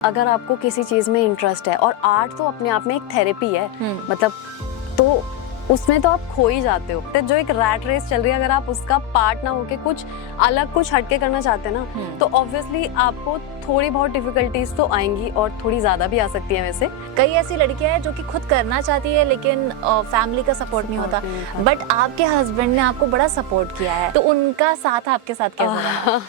अगर आपको किसी चीज में इंटरेस्ट है और आर्ट तो अपने आप में एक थेरेपी है, मतलब तो उसमें तो आप खो ही जाते हो। तो जो एक रैट रेस चल रही है, अगर आप उसका पार्ट ना होके कुछ अलग कुछ हटके करना चाहते हैं ना, तो ऑब्वियसली आपको थोड़ी बहुत डिफिकल्टीज तो आएंगी और थोड़ी ज्यादा भी आ सकती है। वैसे कई ऐसी लड़कियां हैं जो कि खुद करना चाहती है लेकिन फैमिली का सपोर्ट नहीं होता, बट आपके हस्बैंड ने आपको बड़ा सपोर्ट किया है, तो उनका साथ आपके साथ कैसा रहा?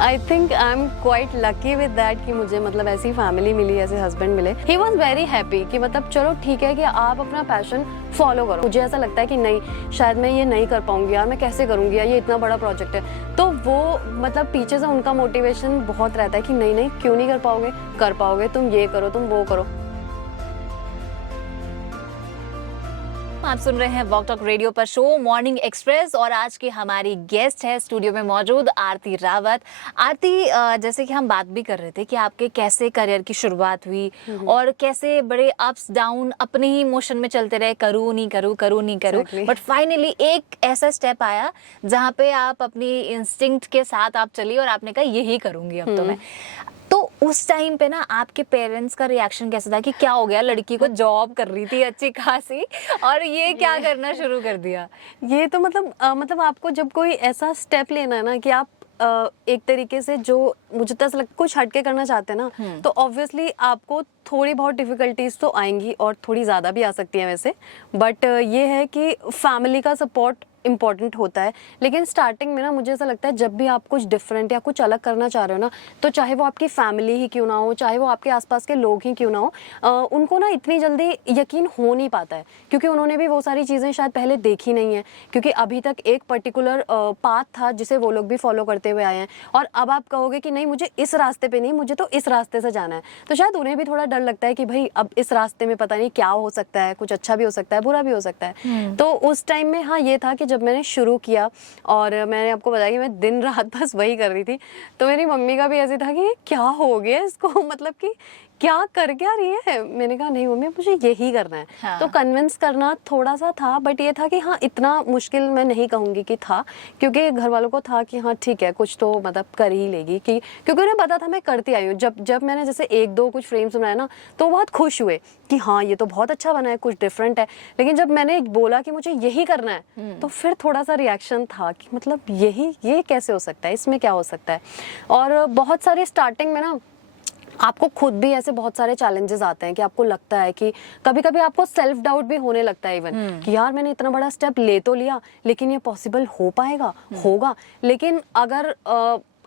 I think I am quite lucky with that कि मुझे मतलब ऐसी फैमिली मिली, ऐसे हस्बैंड मिले। ही वॉज वेरी हैप्पी कि मतलब चलो ठीक है कि आप अपना पैशन फॉलो करो। मुझे ऐसा लगता है कि नहीं, शायद मैं ये नहीं कर पाऊंगी यार, मैं कैसे करूंगी यार, ये इतना बड़ा प्रोजेक्ट है। तो वो मतलब पीछे से उनका मोटिवेशन बहुत रहता है कि नहीं नहीं, क्यों नहीं कर पाओगे, तुम ये करो, तुम वो करो। आप सुन रहे हैं वॉक टॉक रेडियो पर शो मॉर्निंग एक्सप्रेस और आज की हमारी गेस्ट है स्टूडियो में मौजूद आरती रावत। आरती, जैसे कि हम बात भी कर रहे थे कि आपके कैसे करियर की शुरुआत हुई और कैसे बड़े अप्स डाउन अपने ही इमोशन में चलते रहे, करूँ नहीं करूँ, बट फाइनली एक ऐसा स्टेप आया जहाँ पे आप अपनी इंस्टिंक्ट के साथ आप चली और आपने कहा यही करूंगी अब तो मैं। तो उस टाइम पे ना आपके पेरेंट्स का रिएक्शन कैसा था कि क्या हो गया, लड़की को जॉब कर रही थी अच्छी खासी और ये क्या करना शुरू कर दिया? ये तो मतलब आपको जब कोई ऐसा स्टेप लेना है ना कि आप एक तरीके से जो मुझे तो ऐसा लगता है कुछ हटके करना चाहते हैं ना, तो ऑब्वियसली आपको थोड़ी बहुत डिफिकल्टीज तो आएंगी और थोड़ी ज़्यादा भी आ सकती हैं वैसे। बट ये है कि फैमिली का सपोर्ट इम्पॉर्टेंट होता है। लेकिन स्टार्टिंग में ना मुझे ऐसा लगता है जब भी आप कुछ डिफरेंट या कुछ अलग करना चाह रहे हो ना, तो चाहे वो आपकी फैमिली ही क्यों ना हो, चाहे वो आपके आसपास के लोग ही क्यों ना हो, उनको ना इतनी जल्दी यकीन हो नहीं पाता है, क्योंकि उन्होंने भी वो सारी चीज़ें शायद पहले देखी नहीं है। क्योंकि अभी तक एक पर्टिकुलर पाथ था जिसे वो लोग भी फॉलो करते हुए आए हैं, और अब आप कहोगे कि नहीं मुझे इस रास्ते पे नहीं, मुझे तो इस रास्ते से जाना है, तो शायद उन्हें भी थोड़ा डर लगता है कि भाई अब इस रास्ते में पता नहीं क्या हो सकता है, कुछ अच्छा भी हो सकता है, बुरा भी हो सकता है। तो उस टाइम में हाँ ये था कि जब मैंने शुरू किया और मैंने आपको बताया कि मैं दिन रात बस वही कर रही थी, तो मेरी मम्मी का भी ऐसे था कि क्या हो गया इसको, मतलब कि क्या कर क्या रही है। मैंने कहा नहीं मम्मी, मुझे यही करना है। हाँ। तो कन्विंस करना थोड़ा सा था, बट ये था कि हाँ इतना मुश्किल मैं नहीं कहूँगी कि था, क्योंकि घर वालों को था कि हाँ ठीक है कुछ तो मतलब कर ही लेगी, कि क्योंकि उन्हें पता था मैं करती आई हूँ। जब मैंने जैसे एक दो कुछ फ्रेम्स बनाए ना, तो बहुत खुश हुए कि हाँ ये तो बहुत अच्छा बना है, कुछ डिफरेंट है। लेकिन जब मैंने बोला कि मुझे यही करना है, तो फिर थोड़ा सा रिएक्शन था कि मतलब ये कैसे हो सकता है, इसमें क्या हो सकता है। और बहुत सारे स्टार्टिंग में ना आपको खुद भी ऐसे बहुत सारे चैलेंजेस आते हैं कि आपको लगता है कि कभी कभी आपको सेल्फ डाउट भी होने लगता है इवन, कि यार मैंने इतना बड़ा स्टेप ले तो लिया, लेकिन ये पॉसिबल हो पाएगा, होगा। लेकिन अगर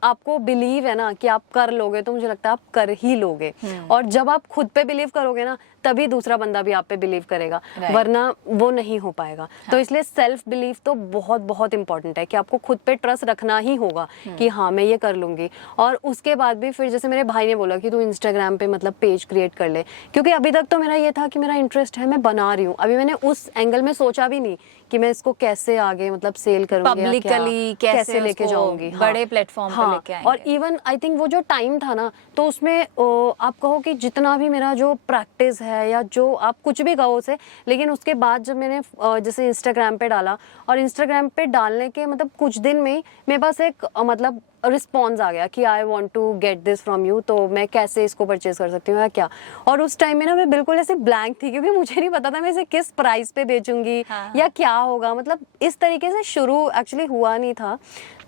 आपको बिलीव है ना कि आप कर लोगे, तो मुझे लगता है आप कर ही लोगे। और जब आप खुद पे बिलीव करोगे ना, तभी दूसरा बंदा भी आप पे बिलीव करेगा, वरना वो नहीं हो पाएगा। हाँ। तो इसलिए सेल्फ बिलीव तो बहुत बहुत इंपॉर्टेंट है कि आपको खुद पे ट्रस्ट रखना ही होगा कि हाँ मैं ये कर लूंगी। और उसके बाद भी फिर जैसे मेरे भाई ने बोला कि तू इंस्टाग्राम पे मतलब पेज क्रिएट कर ले, क्योंकि अभी तक तो मेरा ये था कि मेरा इंटरेस्ट है, मैं बना रही हूँ, अभी मैंने उस एंगल में सोचा भी नहीं कि मैं इसको कैसे आगे मतलब सेल करूंगी, पब्लिकली कैसे लेके जाऊंगी बड़े प्लेटफॉर्म पे लेके आएंगे। और इवन आई थिंक वो जो टाइम था ना, तो उसमें आप कहो कि जितना भी मेरा जो प्रैक्टिस है या जो आप कुछ भी कहो उसे, लेकिन उसके बाद जब मैंने जैसे इंस्टाग्राम पे डाला, और इंस्टाग्राम पे डालने के मतलब कुछ दिन में मेरे पास एक मतलब रिस्पॉन्स आ गया कि I want to get this from you, तो मैं कैसे इसको परचेज कर सकती हूँ या क्या। और उस टाइम में ना मैं बिल्कुल ऐसे ब्लैंक थी, क्योंकि मुझे नहीं पता था मैं इसे किस प्राइस पे बेचूंगी। हाँ। या क्या होगा, मतलब इस तरीके से शुरू एक्चुअली हुआ नहीं था।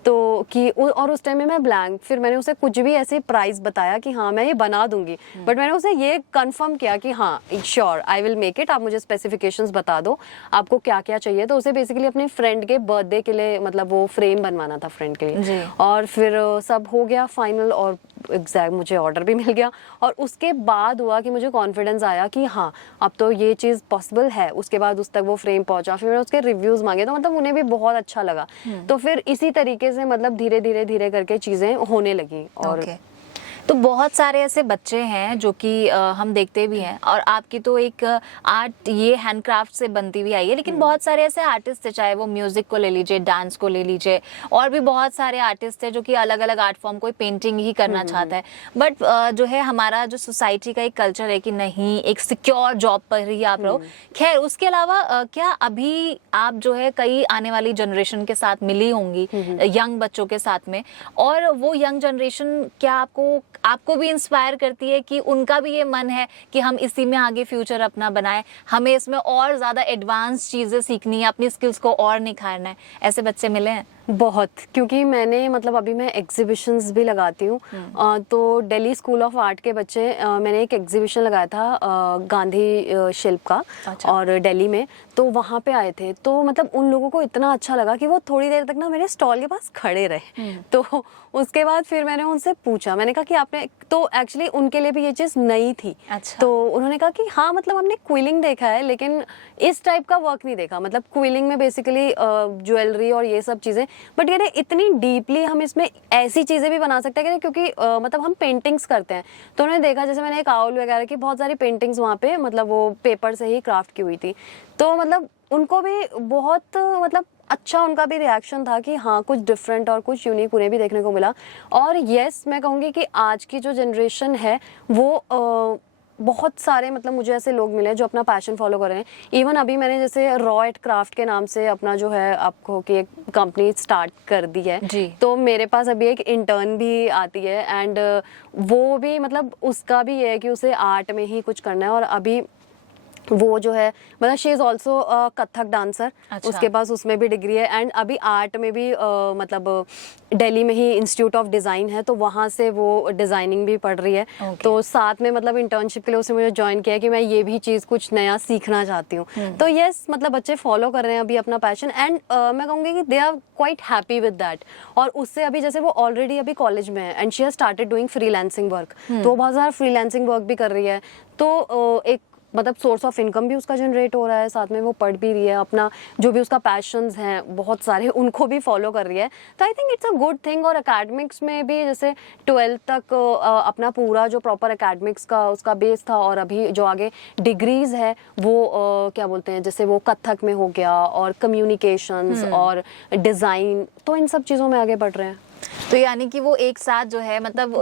तो कि और उस टाइम में मैं ब्लैंक, फिर मैंने उसे कुछ भी ऐसे प्राइस बताया कि हाँ मैं ये बना दूंगी, बट मैंने उसे ये कंफर्म किया कि हाँ sure I will make it, आप मुझे स्पेसिफिकेशंस बता दो आपको क्या क्या चाहिए। तो उसे बेसिकली अपने फ्रेंड के बर्थडे के लिए मतलब वो फ्रेम बनवाना था फ्रेंड के लिए, और फिर सब हो गया फाइनल, और एग्जैक्ट मुझे ऑर्डर भी मिल गया। और उसके बाद हुआ कि मुझे कॉन्फिडेंस आया कि हाँ अब तो ये चीज़ पॉसिबल है। उसके बाद उस तक वो फ्रेम पहुंचा, फिर मैंने उसके रिव्यूज़ मांगे, तो मतलब उन्हें भी बहुत अच्छा लगा। तो फिर इसी तरीके से मतलब धीरे धीरे करके चीज़ें होने लगी। और तो बहुत सारे ऐसे बच्चे हैं जो कि हम देखते भी हैं, और आपकी तो एक आर्ट ये हैंडक्राफ्ट से बनती हुई आई है, लेकिन बहुत सारे ऐसे आर्टिस्ट हैं, चाहे वो म्यूजिक को ले लीजिए, डांस को ले लीजिए, और भी बहुत सारे आर्टिस्ट हैं जो कि अलग अलग आर्ट फॉर्म, कोई पेंटिंग ही करना चाहता है, बट जो है हमारा जो सोसाइटी का एक कल्चर है कि नहीं एक सिक्योर जॉब पर ही आप रहो। खैर उसके अलावा क्या अभी आप जो है कई आने वाली जनरेशन के साथ मिली होंगी, यंग बच्चों के साथ में, और वो यंग जनरेशन क्या आपको आपको भी इंस्पायर करती है कि उनका भी ये मन है कि हम इसी में आगे फ्यूचर अपना बनाएं, हमें इसमें और ज़्यादा एडवांस चीज़ें सीखनी है, अपनी स्किल्स को और निखारना है? ऐसे बच्चे मिले हैं? बहुत, क्योंकि मैंने मतलब अभी मैं एग्जीबिशंस भी लगाती हूँ। तो दिल्ली स्कूल ऑफ आर्ट के बच्चे, मैंने एक एग्जीबिशन लगाया था गांधी शिल्प का। अच्छा। और दिल्ली में, तो वहाँ पे आए थे, तो मतलब उन लोगों को इतना अच्छा लगा कि वो थोड़ी देर तक ना मेरे स्टॉल के पास खड़े रहे। तो उसके बाद फिर मैंने उनसे पूछा, मैंने कहा कि आपने, तो एक्चुअली उनके लिए भी ये चीज़ नई थी। अच्छा। तो उन्होंने कहा कि हाँ मतलब हमने क्विलिंग देखा है लेकिन इस टाइप का वर्क नहीं देखा। मतलब क्विलिंग में बेसिकली ज्वेलरी और ये सब चीज़ें, बट ये इतनी डीपली हम इसमें ऐसी चीज़ें भी बना सकते हैं क्योंकि मतलब हम पेंटिंग्स करते हैं। तो उन्होंने देखा, जैसे मैंने एक आउल वगैरह की बहुत सारी पेंटिंग्स वहाँ पे मतलब वो पेपर से ही क्राफ्ट की हुई थी। तो मतलब उनको भी बहुत मतलब अच्छा उनका भी रिएक्शन था कि हाँ कुछ डिफरेंट और कुछ यूनिक उन्हें भी देखने को मिला। और यस, मैं कहूँगी कि आज की जो जनरेशन है वो बहुत सारे मतलब मुझे ऐसे लोग मिले जो अपना पैशन फॉलो कर रहे हैं। इवन अभी मैंने जैसे रॉ एट क्राफ्ट के नाम से अपना जो है आपको कि एक कंपनी स्टार्ट कर दी है जी। तो मेरे पास अभी एक इंटर्न भी आती है एंड वो भी मतलब उसका भी है कि उसे आर्ट में ही कुछ करना है। और अभी वो जो है मतलब she is also Kathak dancer. अच्छा। उसके पास उसमें भी डिग्री है एंड अभी आर्ट में भी मतलब दिल्ली में ही इंस्टीट्यूट ऑफ डिज़ाइन है तो वहाँ से वो डिज़ाइनिंग भी पढ़ रही है। Okay. तो साथ में मतलब इंटर्नशिप के लिए उसने मुझे ज्वाइन किया कि मैं ये भी चीज़ कुछ नया सीखना चाहती हूँ। तो यस, मतलब बच्चे फॉलो कर रहे हैं अभी अपना पैशन एंड मैं कहूँगी कि they are quite happy with that. और उससे अभी जैसे वो ऑलरेडी अभी कॉलेज में है and she has started doing freelancing work. तो वो बहुत सारा फ्रीलांसिंग वर्क भी कर रही है। तो एक मतलब सोर्स ऑफ इनकम भी उसका जनरेट हो रहा है, साथ में वो पढ़ भी रही है, अपना जो भी उसका पैशंस हैं बहुत सारे उनको भी फॉलो कर रही है। तो I think it's a good thing. और एकेडमिक्स में भी जैसे 12th तक अपना पूरा जो प्रॉपर एकेडमिक्स का उसका बेस था और अभी जो आगे डिग्रीज है वो क्या बोलते हैं, जैसे वो कथक में हो गया और कम्युनिकेशंस और डिज़ाइन, तो इन सब चीज़ों में आगे बढ़ रहे हैं। तो यानी कि वो एक साथ जो है मतलब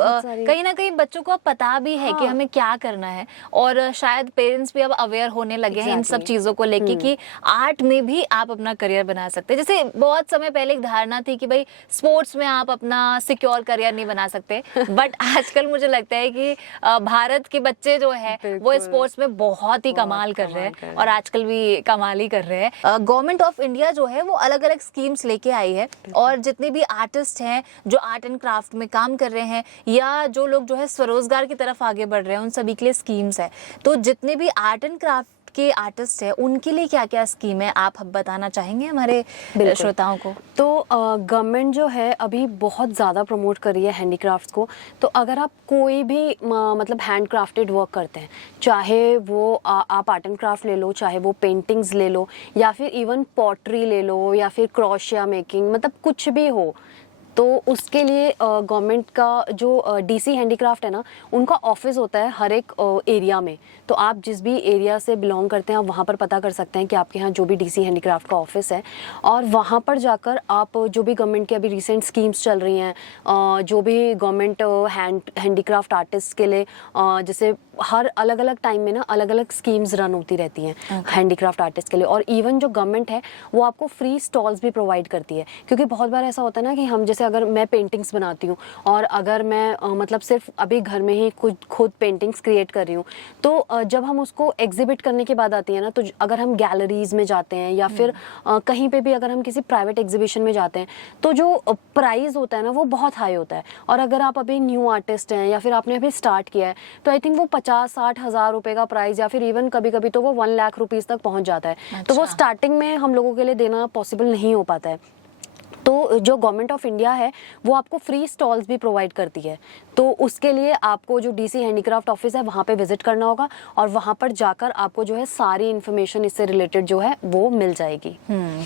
कहीं ना कहीं बच्चों को अब पता भी है कि हमें क्या करना है और शायद पेरेंट्स भी अब अवेयर होने लगे हैं इन सब चीज़ों को लेके कि आर्ट में भी आप अपना करियर बना सकते हैं। जैसे बहुत समय पहले एक धारणा थी कि भाई स्पोर्ट्स में आप अपना सिक्योर करियर नहीं बना सकते, बट आजकल मुझे लगता है कि भारत के बच्चे जो है वो स्पोर्ट्स में बहुत ही कमाल कर रहे हैं और आजकल भी कमाल ही कर रहे हैं। गवर्नमेंट ऑफ इंडिया जो है वो अलग अलग स्कीम्स लेके आई है और जितने भी आर्टिस्ट हैं जो आर्ट एंड क्राफ्ट में काम कर रहे हैं या जो लोग जो है स्वरोजगार की तरफ आगे बढ़ रहे हैं उन सभी के लिए स्कीम्स है। तो जितने भी आर्ट एंड क्राफ्ट के आर्टिस्ट हैं उनके लिए क्या क्या स्कीम है आप बताना चाहेंगे हमारे श्रोताओं को? तो गवर्नमेंट जो है अभी बहुत ज़्यादा प्रमोट कर रही है हैंडीक्राफ्ट्स को। तो अगर आप कोई भी मतलब हैंड क्राफ्टेड वर्क करते हैं, चाहे वो आप आर्ट एंड क्राफ्ट ले लो, चाहे वो पेंटिंग्स ले लो या फिर इवन पॉटरी ले लो या फिर क्रोशिया मेकिंग, मतलब कुछ भी हो, तो उसके लिए गवर्नमेंट का जो डीसी हैंडीक्राफ्ट है ना, उनका ऑफिस होता है हर एक एरिया में। तो आप जिस भी एरिया से बिलोंग करते हैं आप वहाँ पर पता कर सकते हैं कि आपके यहाँ जो भी डीसी हैंडीक्राफ्ट का ऑफिस है और वहाँ पर जाकर आप जो भी गवर्नमेंट की अभी रिसेंट स्कीम्स चल रही हैं, जो भी गवर्नमेंट हैंडीक्राफ्ट आर्टिस्ट के लिए जैसे हर अलग अलग टाइम में ना अलग अलग स्कीम्स रन होती रहती हैं हैंडीक्राफ्ट आर्टिस्ट के लिए। और इवन जो गवर्नमेंट है वो आपको फ्री स्टॉल्स भी प्रोवाइड करती है, क्योंकि बहुत बार ऐसा होता है ना कि हम जैसे अगर मैं पेंटिंग्स बनाती हूँ और अगर मैं मतलब सिर्फ अभी घर में ही खुद पेंटिंग्स क्रिएट कर रही हूँ, तो जब हम उसको एग्जिबिट करने के बाद आती है ना, तो अगर हम गैलरीज में जाते हैं या फिर कहीं पे भी अगर हम किसी प्राइवेट एग्जीबिशन में जाते हैं तो जो प्राइस होता है ना वो बहुत हाई होता है। और अगर आप अभी न्यू आर्टिस्ट हैं या फिर आपने अभी स्टार्ट किया है तो आई थिंक वो 50-60 हज़ार रुपए का प्राइस या फिर इवन कभी कभी तो वो 1 लाख रुपीस तक पहुंच जाता है। अच्छा। तो वो स्टार्टिंग में हम लोगों के लिए देना पॉसिबल नहीं हो पाता है। तो जो गवर्नमेंट ऑफ इंडिया है वो आपको फ्री स्टॉल्स भी प्रोवाइड करती है। तो उसके लिए आपको जो डीसी हैंडीक्राफ्ट ऑफिस है वहाँ पे विजिट करना होगा और वहाँ पर जाकर आपको जो है सारी इन्फॉर्मेशन इससे रिलेटेड जो है वो मिल जाएगी।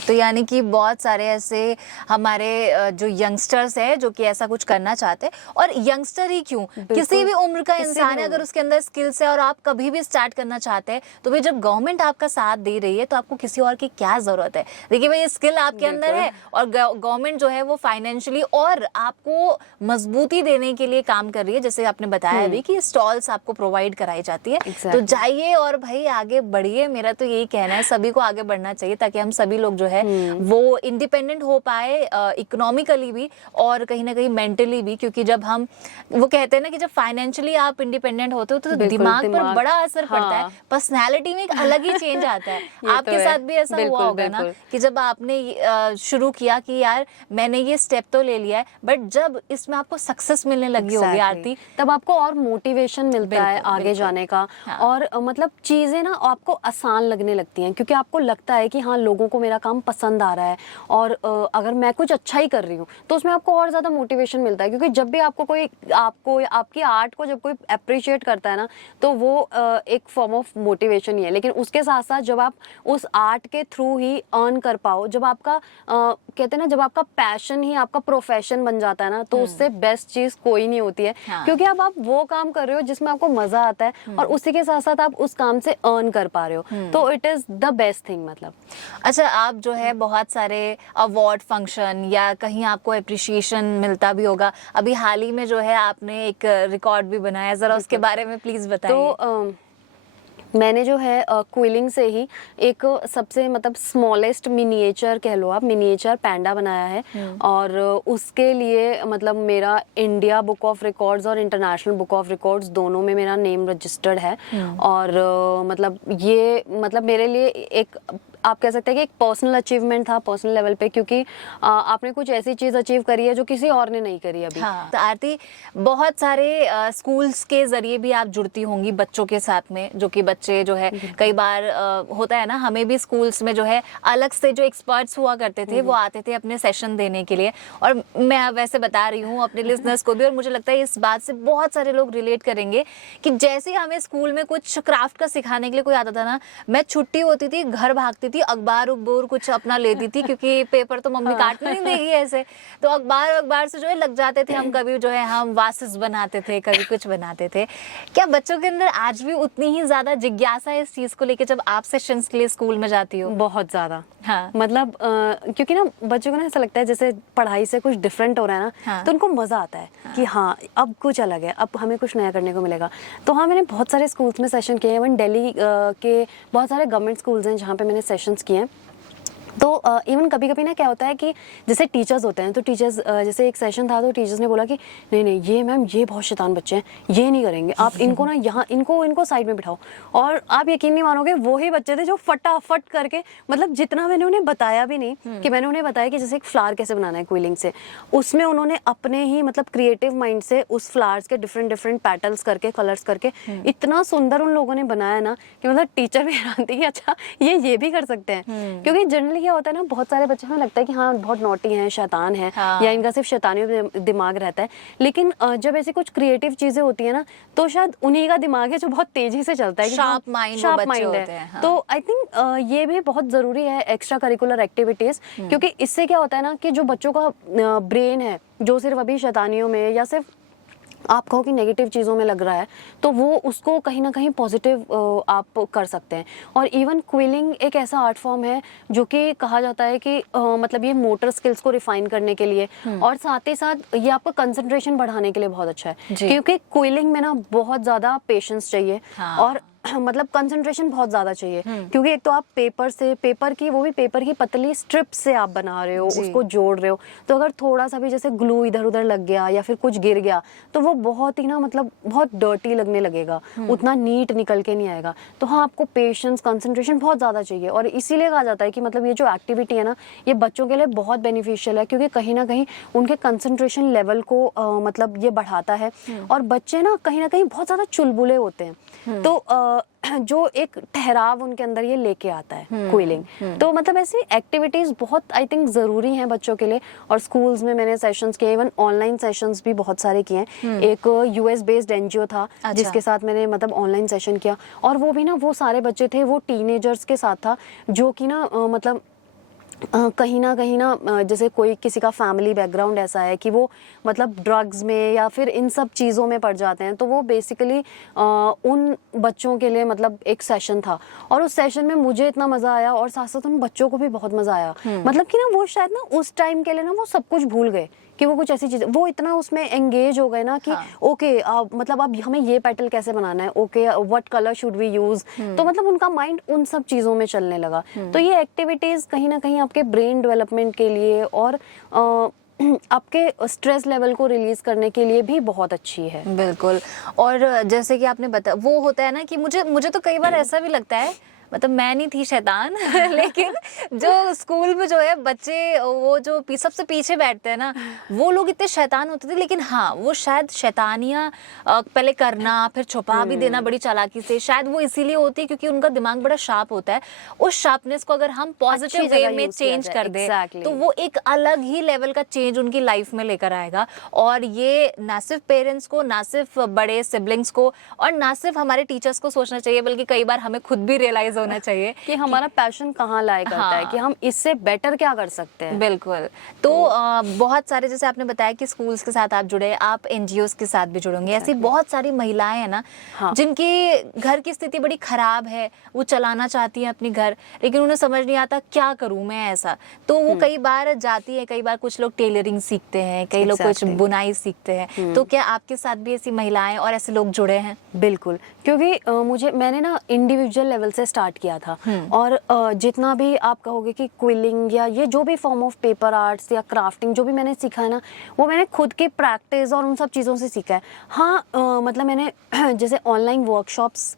तो यानी कि बहुत सारे ऐसे हमारे जो यंगस्टर्स हैं जो कि ऐसा कुछ करना चाहते हैं, और यंगस्टर ही क्यों, किसी भी उम्र का इंसान है, अगर उसके अंदर स्किल्स है और आप कभी भी स्टार्ट करना चाहते हैं तो भाई जब गवर्नमेंट आपका साथ दे रही है तो आपको किसी और की क्या जरूरत है। देखिए भाई स्किल आपके अंदर है और गवर्नमेंट जो है वो फाइनेंशियली और आपको मजबूती देने के लिए काम कर रही है, जैसे आपने बताया भी कि स्टॉल्स आपको प्रोवाइड कराई जाती है। Exactly. तो जाइए और भाई आगे बढ़िए, मेरा तो यही कहना है, सभी को आगे बढ़ना चाहिए ताकि हम सभी लोग जो है वो इंडिपेंडेंट हो पाए, इकोनॉमिकली भी और कहीं ना कहीं मेंटली भी, क्योंकि जब हम वो कहते हैं ना कि जब फाइनेंशियली आप इंडिपेंडेंट होते हो तो बिल्कुल, दिमाग पर दिमाग- बड़ा असर पड़ता है, हाँ। पर्सनैलिटी में एक अलग ही चेंज आता है। ये तो आपके है। साथ भी ऐसा हुआ बिल्कुल, होगा ना बिल्कुल। कि जब आपने शुरू किया कि यार मैंने ये स्टेप तो ले लिया है, बट जब इसमें आपको सक्सेस मिलने लगी होगी Exactly. आरती, तब आपको और मोटिवेशन मिलता है बिल्कुल, आगे बिल्कुल। जाने का। हाँ। और मतलब चीजें ना आपको आसान लगने लगती हैं, क्योंकि आपको लगता है कि हाँ, लोगों को मेरा काम पसंद आ रहा है, और अगर मैं कुछ अच्छा ही कर रही हूँ तो उसमें आपको और ज्यादा मोटिवेशन मिलता है। क्योंकि जब भी आपको कोई आपको आपकी आर्ट को जब कोई अप्रिशिएट करता है ना, तो वो एक फॉर्म ऑफ मोटिवेशन ही है। लेकिन उसके साथ साथ जब आप उस आर्ट के थ्रू ही अर्न कर पाओ, जब आपका कहते हैं ना, जब आपका पैशन ही आपका प्रोफेशन बन जाता है ना, तो उससे बेस्ट चीज कोई नहीं होती है। हाँ। क्योंकि अब आप वो काम कर रहे हो जिसमें आपको मजा आता है, और उसी के साथ साथ आप उस काम से अर्न कर पा रहे हो, तो it is the best thing. मतलब अच्छा, आप जो है बहुत सारे अवार्ड फंक्शन या कहीं आपको अप्रिशिएशन मिलता भी होगा, अभी हाल ही में जो है आपने एक रिकॉर्ड भी बनाया, जरा उसके बारे में प्लीज बताइए। तो मैंने जो है क्विलिंग से ही एक सबसे मतलब स्मॉलेस्ट मिनिएचर कह लो आप, मिनिएचर पैंडा बनाया है। और उसके लिए मतलब मेरा इंडिया बुक ऑफ रिकॉर्ड्स और इंटरनेशनल बुक ऑफ रिकॉर्ड्स दोनों में मेरा नेम रजिस्टर्ड है। और मतलब ये मतलब मेरे लिए एक, आप कह सकते हैं कि एक पर्सनल अचीवमेंट था, पर्सनल लेवल पे, क्योंकि आपने कुछ ऐसी चीज अचीव करी है जो किसी और ने नहीं करी अभी। हाँ। तो आरती, बहुत सारे स्कूल्स के जरिए भी आप जुड़ती होंगी बच्चों के साथ में, जो कि बच्चे जो है कई बार होता है ना, हमें भी स्कूल्स में जो है अलग से जो एक्सपर्ट्स हुआ करते थे वो आते थे अपने सेशन देने के लिए। और मैं वैसे बता रही हूँ अपने लिसनर्स को भी, और मुझे लगता है इस बात से बहुत सारे लोग रिलेट करेंगे कि जैसे ही हमें स्कूल में कुछ क्राफ्ट का सिखाने के लिए कोई आता था ना, मैं छुट्टी होती थी घर भागती थी, अखबार उखबार कुछ अपना लेती थी, क्योंकि पेपर तो मम्मी काटने नहीं देगी ऐसे, तो अखबार से जो है लग जाते थे हम। कभी जो है हम वासिस बनाते थे, कभी कुछ बनाते थे। क्या बच्चों के अंदर आज भी उतनी ही ज्यादा जिज्ञासा है इस चीज को लेके जब आप सेशंस के लिए स्कूल में जाती हो? बहुत ज्यादा। हाँ। मतलब क्योंकि ना बच्चों को ना ऐसा लगता है जैसे पढ़ाई से कुछ डिफरेंट हो रहा है ना। हाँ। तो उनको मजा आता है कि हाँ, अब कुछ अलग है, अब हमें कुछ नया करने को मिलेगा। तो हाँ, मैंने बहुत सारे स्कूल्स में सेशन किए हैं। इवन दिल्ली के बहुत सारे गवर्नमेंट स्कूल्स हैं जहाँ पे मैंने सेशंस किए हैं। तो इवन कभी कभी ना क्या होता है कि जैसे टीचर्स होते हैं, तो टीचर्स जैसे एक सेशन था तो टीचर्स ने बोला कि नहीं नहीं, ये मैम ये बहुत शैतान बच्चे हैं, ये नहीं करेंगे, आप इनको ना यहाँ इनको साइड में बिठाओ। और आप यकीन नहीं मानोगे, वही बच्चे थे जो फटाफट करके, मतलब जितना मैंने उन्हें बताया भी नहीं कि मैंने उन्हें बताया कि जैसे एक फ्लावर कैसे बनाना है क्विलिंग से, उसमें उन्होंने अपने ही मतलब क्रिएटिव माइंड से उस फ्लावर्स के डिफरेंट डिफरेंट पैटल्स करके, कलर्स करके इतना सुंदर उन लोगों ने बनाया ना कि मतलब टीचर भी हैरान थी कि अच्छा ये भी कर सकते हैं। क्योंकि जनरली क्या होता है ना, बहुत सारे बच्चे हमें लगता है कि हाँ बहुत नॉटी हैं, शैतान हैं, हाँ। या इनका सिर्फ शैतानी दिमाग रहता है। लेकिन जब ऐसी कुछ क्रिएटिव चीजें होती है ना, तो शायद उन्हीं का दिमाग है जो बहुत तेजी से चलता है, शार्प माइंड वो बच्चे होते हैं। हाँ। तो आई थिंक ये भी बहुत जरूरी है, एक्स्ट्रा करिकुलर एक्टिविटीज। क्योंकि इससे क्या होता है ना कि जो बच्चों का ब्रेन है, जो सिर्फ अभी शैतानियों में या सिर्फ आप कहो कि नेगेटिव चीज़ों में लग रहा है, तो वो उसको कहीं ना कहीं पॉजिटिव आप कर सकते हैं। और इवन क्विलिंग एक ऐसा आर्ट फॉर्म है जो कि कहा जाता है कि मतलब ये मोटर स्किल्स को रिफाइन करने के लिए, और साथ ही साथ ये आपका कंसंट्रेशन बढ़ाने के लिए बहुत अच्छा है। क्योंकि क्विलिंग में ना बहुत ज़्यादा पेशेंस चाहिए। हाँ। और मतलब कंसंट्रेशन बहुत ज्यादा चाहिए। क्योंकि एक तो आप पेपर की, वो भी पेपर की पतली स्ट्रिप से आप बना रहे हो, उसको जोड़ रहे हो, तो अगर थोड़ा सा भी जैसे ग्लू इधर उधर लग गया या फिर कुछ गिर गया तो वो बहुत ही ना मतलब बहुत डर्टी लगने लगेगा, उतना नीट निकल के नहीं आएगा। तो हाँ, आपको पेशेंस, कंसंट्रेशन बहुत ज्यादा चाहिए। और इसीलिए कहा जाता है कि मतलब ये जो एक्टिविटी है ना, ये बच्चों के लिए बहुत बेनिफिशियल है, क्योंकि कहीं ना कहीं उनके कंसंट्रेशन लेवल को मतलब ये बढ़ाता है। और बच्चे ना कहीं बहुत ज्यादा चुलबुले होते हैं, तो जो एक ठहराव उनके अंदर ये लेके आता है क्विलिंग। तो मतलब ऐसी एक्टिविटीज बहुत आई थिंक जरूरी हैं बच्चों के लिए। और स्कूल्स में मैंने सेशंस किए, इवन ऑनलाइन सेशंस भी बहुत सारे किए हैं। एक यूएस बेस्ड एनजीओ था जिसके साथ मैंने मतलब ऑनलाइन सेशन किया, और वो भी ना वो सारे बच्चे थे, वो टीनेजर्स के साथ था जो कि ना मतलब कहीं ना जैसे कोई किसी का फैमिली बैकग्राउंड ऐसा है कि वो मतलब ड्रग्स में या फिर इन सब चीज़ों में पड़ जाते हैं, तो वो बेसिकली उन बच्चों के लिए मतलब एक सेशन था, और उस सेशन में मुझे इतना मज़ा आया और साथ साथ उन बच्चों को भी बहुत मज़ा आया। मतलब कि ना वो शायद ना उस टाइम के लिए ना वो सब कुछ भूल गए कि वो कुछ ऐसी चीज़, वो इतना उसमें एंगेज हो गए ना कि ओके मतलब अब हमें ये पेटल कैसे बनाना है, okay what colour should we use, तो मतलब उनका माइंड उन सब चीज़ों में चलने लगा। तो ये एक्टिविटीज़ कहीं ना कहीं आपके ब्रेन डेवलपमेंट के लिए और आपके स्ट्रेस लेवल को रिलीज करने के लिए भी बहुत अच्छी है। बिल्कुल। और जैसे कि आपने बताया, वो होता है ना कि मुझे तो कई बार ऐसा भी लगता है, मतलब मैं नहीं थी शैतान लेकिन जो स्कूल में जो है बच्चे वो जो सबसे पीछे बैठते हैं ना, वो लोग इतने शैतान होते थे, लेकिन हाँ वो शायद शैतानियाँ पहले करना फिर छुपा भी देना बड़ी चालाकी से, शायद वो इसीलिए होती है क्योंकि उनका दिमाग बड़ा शार्प होता है। उस शार्पनेस को अगर हम पॉजिटिव वे में चेंज कर दें तो वो एक अलग ही लेवल का चेंज उनकी लाइफ में लेकर आएगा। और ये ना सिर्फ पेरेंट्स को, ना सिर्फ बड़े सिबलिंग्स को, और ना सिर्फ हमारे टीचर्स को सोचना चाहिए, बल्कि कई बार हमें खुद भी रियलाइज होना चाहिए कि हमारा पैशन कहाँ लाया करता है, कि हम इससे बेटर क्या कर सकते हैं। बिल्कुल। तो बहुत सारे, जैसे आपने बताया कि स्कूल्स के साथ आप जुड़े, आप एनजीओस के साथ भी जुड़ोगे। ऐसी बहुत सारी महिलाएं हैं ना जिनकी घर की स्थिति बड़ी खराब है, वो चलाना चाहती हैं अपनी घर, लेकिन उन्हें समझ नहीं आता क्या करूं मैं ऐसा, तो वो कई बार जाती है, कई बार कुछ लोग टेलरिंग सीखते हैं, कई लोग कुछ बुनाई सीखते हैं। तो क्या आपके साथ भी ऐसी महिलाएं और ऐसे लोग जुड़े हैं? बिल्कुल, क्योंकि मैंने ना इंडिविजुअल लेवल से स्टार्ट किया था, और जितना भी आप कहोगे कि क्विलिंग या ये जो भी फॉर्म ऑफ पेपर आर्ट्स या क्राफ्टिंग जो भी मैंने सीखा है ना, वो मैंने खुद की प्रैक्टिस और उन सब चीज़ों से सीखा है। हाँ मतलब मैंने जैसे ऑनलाइन वर्कशॉप्स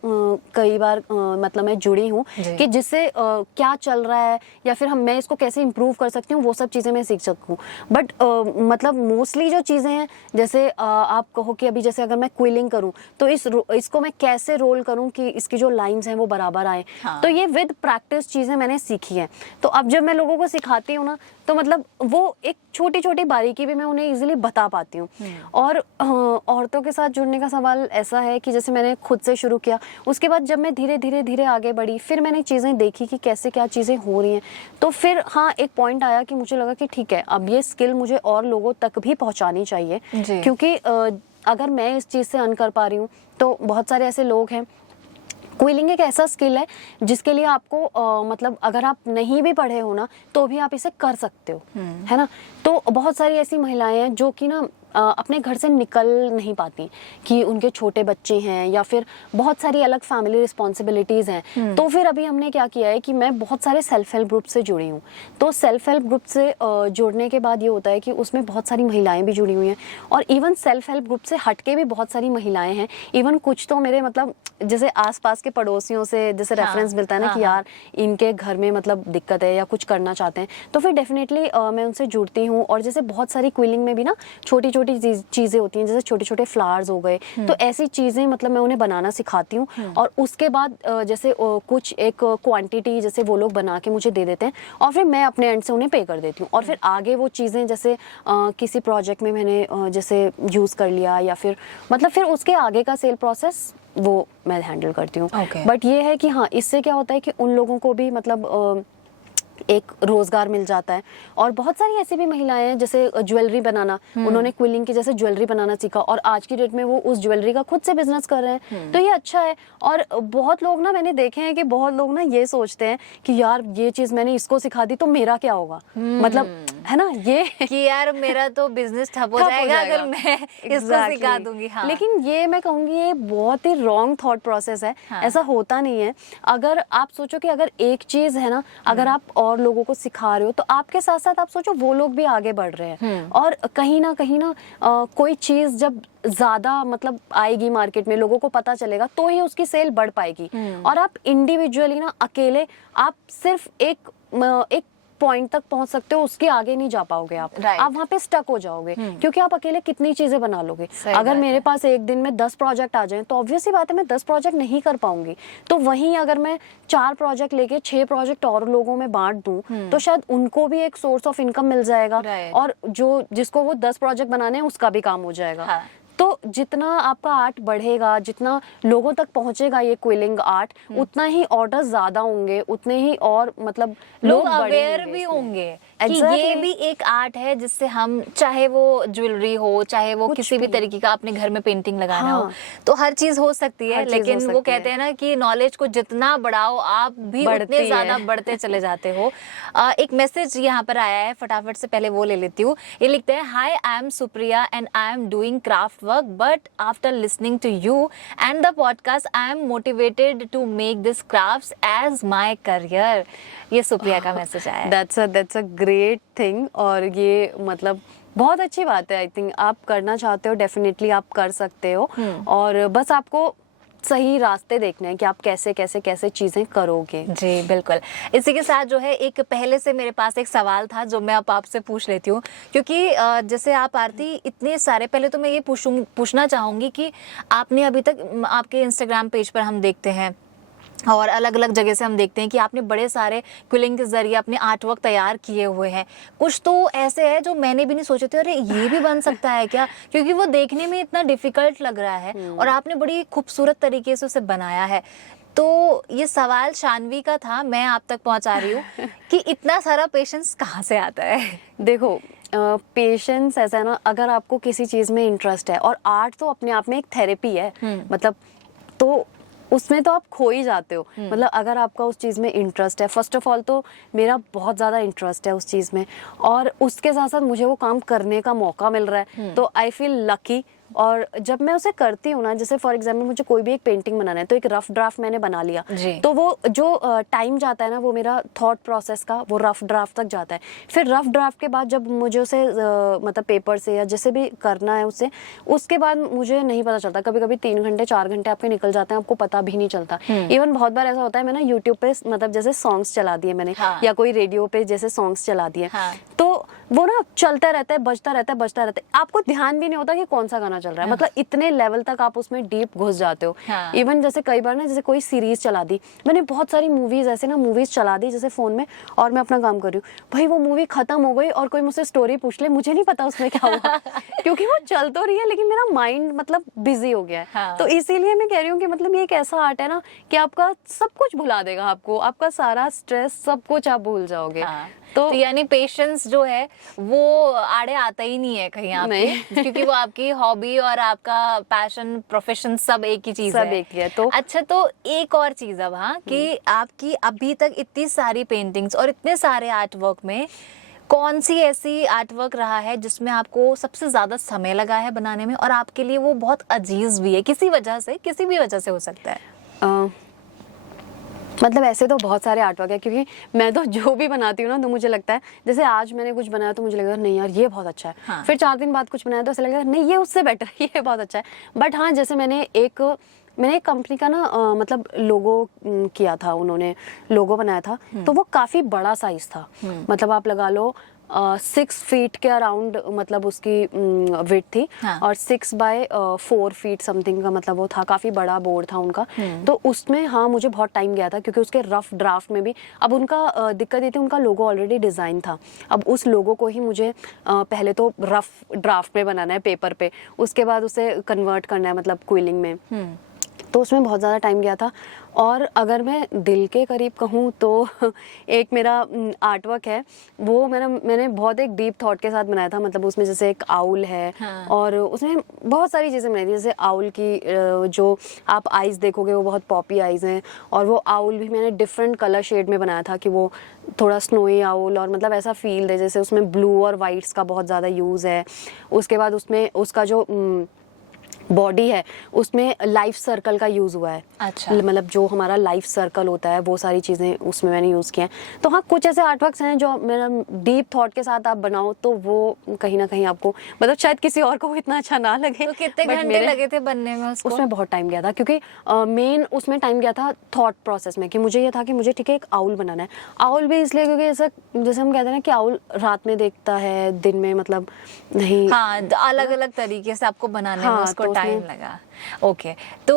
कई बार मतलब मैं जुड़ी हूँ कि जिससे क्या चल रहा है या फिर मैं इसको कैसे इम्प्रूव कर सकती हूँ, वो सब चीज़ें मैं सीख सकूँ। बट मतलब मोस्टली जो चीज़ें हैं, जैसे आप कहो कि अभी जैसे अगर मैं क्विलिंग करूँ तो इसको मैं कैसे रोल करूँ कि इसकी जो लाइंस हैं वो बराबर आए। तो ये विद प्रैक्टिस चीज़ें मैंने सीखी हैं। तो अब जब मैं लोगों को सिखाती हूँ ना, तो मतलब वो एक छोटी छोटी बारीकी भी मैं उन्हें इजीली बता पाती हूँ। और औरतों के साथ जुड़ने का सवाल ऐसा है कि जैसे मैंने खुद से शुरू किया, उसके बाद जब मैं धीरे धीरे धीरे आगे बढ़ी, फिर मैंने चीज़ें देखी कि कैसे क्या चीज़ें हो रही हैं, तो फिर हाँ एक पॉइंट आया कि मुझे लगा कि ठीक है, अब ये स्किल मुझे और लोगों तक भी पहुँचानी चाहिए, क्योंकि अगर मैं इस चीज़ से अर्न कर पा रही हूँ तो बहुत सारे ऐसे लोग हैं। क्विलिंग एक ऐसा स्किल है जिसके लिए आपको मतलब अगर आप नहीं भी पढ़े हो ना तो भी आप इसे कर सकते हो, है ना। तो बहुत सारी ऐसी महिलाएं हैं जो कि ना अपने घर से निकल नहीं पाती, कि उनके छोटे बच्चे हैं या फिर बहुत सारी अलग फैमिली रिस्पॉन्सिबिलिटीज़ हैं। तो फिर अभी हमने क्या किया है कि मैं बहुत सारे सेल्फ हेल्प ग्रुप से जुड़ी हूँ। तो सेल्फ हेल्प ग्रुप से जुड़ने के बाद ये होता है कि उसमें बहुत सारी महिलाएं भी जुड़ी हुई हैं, और इवन सेल्फ हेल्प ग्रुप से हटके भी बहुत सारी महिलाएं हैं। इवन कुछ तो मेरे मतलब जैसे आसपास के पड़ोसियों से जैसे रेफरेंस मिलता है ना कि यार इनके घर में मतलब दिक्कत है या कुछ करना चाहते हैं, तो फिर डेफिनेटली मैं उनसे जुड़ती हूँ। और जैसे बहुत सारी क्विलिंग में भी ना छोटी छोटी चीज़ें होती हैं, जैसे छोटे छोटे फ्लावर्स हो गए, तो ऐसी चीज़ें मतलब मैं उन्हें बनाना सिखाती हूँ। और उसके बाद जैसे कुछ एक क्वांटिटी जैसे वो लोग बना के मुझे दे देते हैं, और फिर मैं अपने एंड से उन्हें पे कर देती हूँ। और फिर आगे वो चीज़ें जैसे किसी प्रोजेक्ट में मैंने जैसे यूज़ कर लिया, या फिर मतलब फिर उसके आगे का सेल प्रोसेस वो मैं हैंडल करती हूँ। बट ये है कि हाँ, इससे क्या होता है कि उन लोगों को भी मतलब एक रोजगार मिल जाता है। और बहुत सारी ऐसी भी महिलाएं हैं, जैसे ज्वेलरी बनाना, उन्होंने क्विलिंग की जैसे ज्वेलरी बनाना सीखा, और आज की डेट में वो उस ज्वेलरी का खुद से बिजनेस कर रहे हैं। तो ये अच्छा है। और बहुत लोग ना मैंने देखे हैं कि बहुत लोग ना ये सोचते हैं कि यार ये चीज मैंने इसको सिखा दी तो मेरा क्या होगा, मतलब है ना ये कि यार मेरा तो बिजनेस ठप हो जाएगा अगर मैं इसको सिखा दूंगी। हाँ। लेकिन ये मैं कहूँगी ये बहुत ही रॉन्ग थॉट प्रोसेस है। ऐसा होता नहीं है। अगर आप सोचो कि अगर एक चीज है ना, अगर आप और लोगों को सिखा रहे हो, तो आपके साथ साथ आप सोचो वो लोग भी आगे बढ़ रहे हैं। और कहीं ना कोई चीज जब ज्यादा मतलब आएगी मार्केट में, लोगों को पता चलेगा, तो ही उसकी सेल बढ़ पाएगी। और आप इंडिविजुअली ना अकेले आप सिर्फ एक पॉइंट तक पहुंच सकते हो, उसके आगे नहीं जा पाओगे आप वहां पे स्टक हो जाओगे, क्योंकि आप अकेले कितनी चीजें बना लोगे। अगर मेरे पास एक दिन में 10 प्रोजेक्ट आ जाएं तो ऑब्वियस ही बात है मैं 10 प्रोजेक्ट नहीं कर पाऊंगी। तो वहीं अगर मैं 4 प्रोजेक्ट लेके 6 प्रोजेक्ट और लोगों में बांट दूं तो शायद उनको भी एक सोर्स ऑफ इनकम मिल जाएगा, और जिसको वो 10 प्रोजेक्ट बनाने हैं उसका भी काम हो जाएगा। तो जितना आपका आर्ट बढ़ेगा, जितना लोगों तक पहुंचेगा ये क्विलिंग आर्ट, उतना ही ऑर्डर ज्यादा होंगे, उतने ही और मतलब लोग बड़े अवेयर भी इसमें। होंगे कि ये Exactly. भी एक आर्ट है जिससे हम, चाहे वो ज्वेलरी हो, चाहे वो कुछ किसी भी भी। तरीके का अपने घर में पेंटिंग लगाना हो, हाँ। तो हर चीज हो सकती है। हर चीज हो लेकिन वो सकती कहते है। हैं ना कि नॉलेज को जितना बढ़ाओ आप भी बढ़ती उतने है। ज्यादा बढ़ते चले जाते हो। एक मैसेज यहाँ पर आया है, फटाफट से पहले वो ले लेती हूँ। ये लिखते हैं, hi I am Supriya and I am doing craft work, but after listening to you and the podcast I am motivated to make this crafts as my career. ये सुप्रिया का मैसेज आया है। That's a great thing. और ये मतलब बहुत अच्छी बात है। आई थिंक आप करना चाहते हो, डेफिनेटली आप कर सकते हो। और बस आपको सही रास्ते देखने हैं कि आप कैसे कैसे कैसे चीजें करोगे। जी बिल्कुल। इसी के साथ जो है, एक पहले से मेरे पास एक सवाल था जो मैं अब आपसे पूछ लेती हूँ, क्योंकि जैसे आप आरती इतने सारे, पहले तो मैं ये पूछना चाहूँगी कि आपने अभी तक, आपके इंस्टाग्राम पेज पर हम देखते हैं और अलग अलग जगह से हम देखते हैं कि आपने बड़े सारे क्विलिंग के जरिए अपने आर्ट वर्क तैयार किए हुए हैं। कुछ तो ऐसे है जो मैंने भी नहीं सोचे थे, अरे ये भी बन सकता है क्या, क्योंकि वो देखने में इतना डिफिकल्ट लग रहा है और आपने बड़ी खूबसूरत तरीके से उसे बनाया है। तो ये सवाल शानवी का था, मैं आप तक पहुंचा रही हूँ कि इतना सारा पेशेंस कहाँ से आता है? देखो, पेशेंस ऐसा है ना, अगर आपको किसी चीज में इंटरेस्ट है, और आर्ट तो अपने आप में एक थेरेपी है, मतलब तो उसमें तो आप खो ही जाते हो। मतलब अगर आपका उस चीज़ में इंटरेस्ट है, फर्स्ट ऑफ ऑल तो मेरा बहुत ज़्यादा इंटरेस्ट है उस चीज़ में, और उसके साथ साथ मुझे वो काम करने का मौका मिल रहा है, तो आई फील लकी। और जब मैं उसे करती हूँ ना, जैसे फॉर एग्जांपल मुझे कोई भी एक पेंटिंग बनाना है, तो एक रफ ड्राफ्ट मैंने बना लिया, तो वो जो टाइम जाता है ना, वो मेरा थॉट प्रोसेस का वो रफ ड्राफ्ट तक जाता है। फिर रफ ड्राफ्ट के बाद जब मुझे उसे मतलब पेपर से या जैसे भी करना है उसे, उसके बाद मुझे नहीं पता चलता, कभी कभी 3 घंटे 4 घंटे आपके निकल जाते हैं, आपको पता भी नहीं चलता। इवन बहुत बार ऐसा होता है, मैंने यूट्यूब पे मतलब जैसे सॉन्ग्स चला दिए मैंने, या कोई रेडियो पे जैसे सॉन्ग्स चला दिए, तो वो ना चलता रहता है, बजता रहता है, बजता रहता है, आपको ध्यान भी नहीं होता कि कौन सा गाना चल रहा है। मतलब इतने लेवल तक आप उसमें डीप घुस जाते हो। इवन जैसे कई बार ना, जैसे कोई सीरीज चला दी, मैंने बहुत सारी मूवीज ऐसे ना मूवीज चला दी जैसे फोन में, और मैं अपना काम कर रही हूँ, भाई वो मूवी खत्म हो गई और कोई मुझसे स्टोरी पूछ ले, मुझे नहीं पता उसमें क्या हुआ क्योंकि वो चल तो रही है लेकिन मेरा माइंड मतलब बिजी हो गया है। तो इसीलिए मैं कह रही हूँ कि मतलब ये एक ऐसा आर्ट है ना कि आपका सब कुछ भुला देगा, आपको आपका सारा स्ट्रेस सब कुछ आप भूल जाओगे। तो यानी पेशेंस जो है वो आड़े आता ही नहीं है कहीं आपके, क्योंकि वो आपकी हॉबी और आपका पैशन, प्रोफेशन सब एक ही चीज है। सब एक ही है। तो अच्छा, तो एक और चीज अब, हाँ, कि आपकी अभी तक इतनी सारी पेंटिंग्स और इतने सारे आर्ट वर्क में कौन सी ऐसी आर्ट वर्क रहा है जिसमें आपको सबसे ज्यादा समय लगा है बनाने में, और आपके लिए वो बहुत अजीज भी है किसी वजह से, किसी भी वजह से हो सकता है? मतलब ऐसे तो बहुत सारे आर्ट वर्क है, क्योंकि मैं तो जो भी बनाती हूँ ना, तो मुझे लगता है जैसे आज मैंने कुछ बनाया तो मुझे लगा नहीं यार ये बहुत अच्छा है, फिर 4 दिन बाद कुछ बनाया तो ऐसा लगा नहीं ये उससे बेटर है, ये बहुत अच्छा है। बट हाँ, जैसे मैंने एक कंपनी का ना मतलब लोगो किया था, उन्होंने लोगो बनाया था, तो वो काफी बड़ा साइज था। मतलब आप लगा लो 6 फीट के अराउंड मतलब उसकी विड्थ थी, और 6 बाय 4 फीट समथिंग का मतलब वो था, काफी बड़ा बोर्ड था उनका। तो उसमें हाँ मुझे बहुत टाइम गया था, क्योंकि उसके रफ ड्राफ्ट में भी, अब उनका दिक्कत ये थी, उनका लोगो ऑलरेडी डिजाइन था, अब उस लोगो को ही मुझे पहले तो रफ ड्राफ्ट में बनाना है पेपर पे, उसके बाद उसे कन्वर्ट करना है मतलब क्विलिंग में, तो उसमें बहुत ज़्यादा टाइम गया था। और अगर मैं दिल के करीब कहूँ तो एक मेरा आर्ट वर्क है, वो मैंने बहुत एक डीप थॉट के साथ बनाया था। मतलब उसमें जैसे एक आउल है, और उसमें बहुत सारी चीज़ें बनाई थी, जैसे आउल की जो आप आइज़ देखोगे वो बहुत पॉपी आइज़ हैं, और वो आउल भी मैंने डिफरेंट कलर शेड में बनाया था कि वो थोड़ा स्नोई आउल, और मतलब ऐसा फील है जैसे उसमें ब्लू और वाइट्स का बहुत ज़्यादा यूज़ है। उसके बाद उसमें उसका जो बॉडी है उसमें लाइफ सर्कल का यूज हुआ है। अच्छा। मतलब जो हमारा लाइफ सर्कल होता है वो सारी चीजें उसमें मैंने यूज किया है। तो हाँ, कुछ ऐसे आर्टवर्क्स हैं जो मेरा डीप थॉट के साथ आप बनाओ तो वो कहीं ना कहीं आपको मतलब शायद किसी और को इतना अच्छा ना लगे। तो कितने घंटे लगे थे बनने में उसको? उसमें बहुत टाइम गया था, क्योंकि मेन उसमें टाइम गया था थॉट प्रोसेस में, कि मुझे ये था कि मुझे ठीक है एक आउल बनाना है। आउल भी इसलिए क्योंकि ऐसा जैसे हम कहते हैं ना कि आउल रात में देखता है, दिन में मतलब नहीं। हाँ, अलग अलग तरीके से आपको बनाने में उसको उसने टाइम लगा। ओके, तो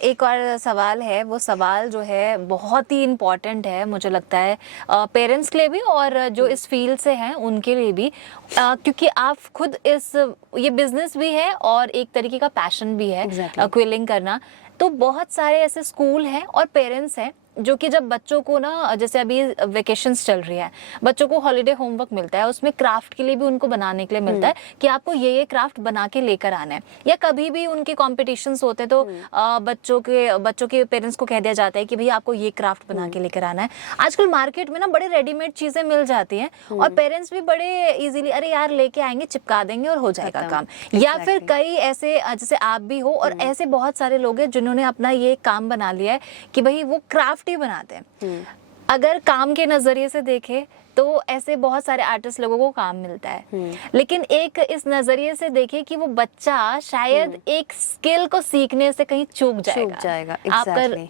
एक और सवाल है, वो सवाल जो है बहुत ही इम्पोर्टेंट है मुझे लगता है पेरेंट्स के लिए भी और जो इस फील्ड से हैं उनके लिए भी, क्योंकि आप खुद ये बिजनेस भी है और एक तरीके का पैशन भी है Exactly. क्विलिंग करना। तो बहुत सारे ऐसे स्कूल हैं और पेरेंट्स हैं जो कि जब बच्चों को ना, जैसे अभी वेकेशंस चल रही है, बच्चों को हॉलीडे होमवर्क मिलता है, उसमें क्राफ्ट के लिए भी उनको बनाने के लिए मिलता है कि आपको ये क्राफ्ट बना के लेकर आना है, या कभी भी उनके कॉम्पिटिशन्स होते हैं तो बच्चों के पेरेंट्स को कह दिया जाता है कि भैया आपको ये क्राफ्ट बना के लेकर आना है। आजकल मार्केट में ना बड़े रेडीमेड चीजें मिल जाती हैं और पेरेंट्स भी बड़े इजीली अरे यार लेके आएंगे, चिपका देंगे और हो जाएगा काम। या फिर कई ऐसे जैसे आप भी हो और ऐसे बहुत सारे लोग हैं जिन्होंने अपना ये काम बना लिया है कि भाई वो क्राफ्ट ही बनाते हैं। अगर काम के नजरिए से देखें तो ऐसे बहुत सारे आर्टिस्ट लोगों को काम मिलता है, लेकिन एक इस नजरिए से देखें कि वो बच्चा शायद एक स्किल को सीखने से कहीं चूक जाएगा।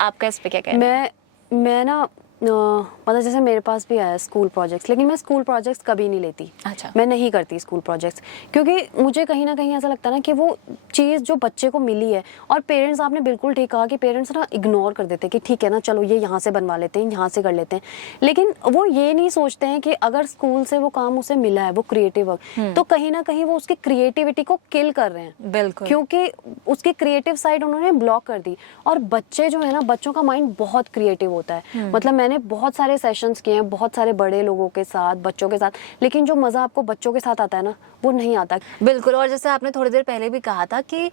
आपका इस पे क्या कहना है? मैं ना मतलब जैसे मेरे पास भी आया स्कूल प्रोजेक्ट्स, लेकिन मैं स्कूल प्रोजेक्ट्स कभी नहीं लेती। अच्छा। मैं नहीं करती स्कूल प्रोजेक्ट्स, क्योंकि मुझे कहीं ना कहीं ऐसा लगता है ना कि वो चीज़ जो बच्चे को मिली है, और पेरेंट्स, आपने बिल्कुल ठीक कहा कि पेरेंट्स ना इग्नोर कर देते हैं कि ठीक है ना, चलो ये यहाँ से बनवा लेते हैं, यहाँ से कर लेते हैं, लेकिन वो ये नहीं सोचते हैं कि अगर स्कूल से वो काम उसे मिला है, वो क्रिएटिव वर्क, तो कहीं ना कहीं वो उसकी क्रिएटिविटी को किल कर रहे हैं। बिल्कुल। क्योंकि उसकी क्रिएटिव साइड उन्होंने ब्लॉक कर दी। और बच्चे जो है ना, बच्चों का माइंड बहुत क्रिएटिव होता है। मतलब मैंने बहुत सारे सेशंस किए हैं बहुत सारे बड़े लोगों के साथ, बच्चों के साथ, लेकिन जो मजा आपको बच्चों के साथ आता है ना, वो नहीं आता। बिल्कुल। और जैसे आपने थोड़ी देर पहले भी कहा था कि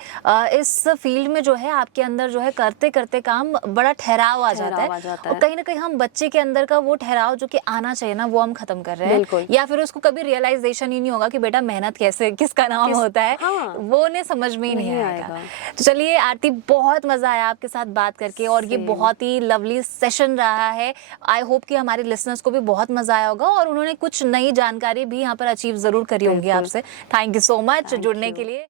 इस फील्ड में जो है आपके अंदर जो है करते करते काम बड़ा ठहराव आ जाता है, और कहीं ना कहीं हम बच्चे के अंदर का वो ठहराव जो कि आना चाहिए ना, वो हम खत्म कर रहे हैं। या फिर उसको कभी रियलाइजेशन ही नहीं होगा कि बेटा मेहनत कैसे किसका नाम होता है। हाँ, वो उन्हें समझ में ही नहीं आएगा। तो चलिए आरती, बहुत मजा आया आपके साथ बात करके, और ये बहुत ही लवली सेशन रहा है। आई होप कि हमारे लिसनर्स को भी बहुत मजा आया होगा और उन्होंने कुछ नई जानकारी भी यहाँ पर अचीव जरूर करी होगी आपसे। थैंक यू सो मच जुड़ने के लिए।